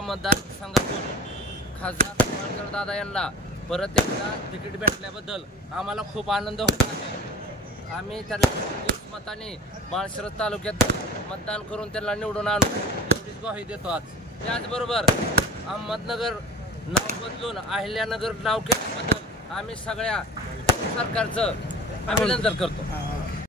विधानसभा मतदारसंघातून खासदार निंबाळकर दादा यांना परत एकदा तिकीट भेटल्याबद्दल आम्हाला खूप आनंद होत आहे। आम्ही त्यांना 20 मतांनी माळशिरस तालुक्यात मतदान करून त्यांना निवडून आणू एवढीच ग्वाही देतो आज। त्याचबरोबर अहमदनगर नाव बदलून अहिल्यानगर नाव केल्याबद्दल आम्ही सगळ्या सरकारचं अभिनंदन करतो।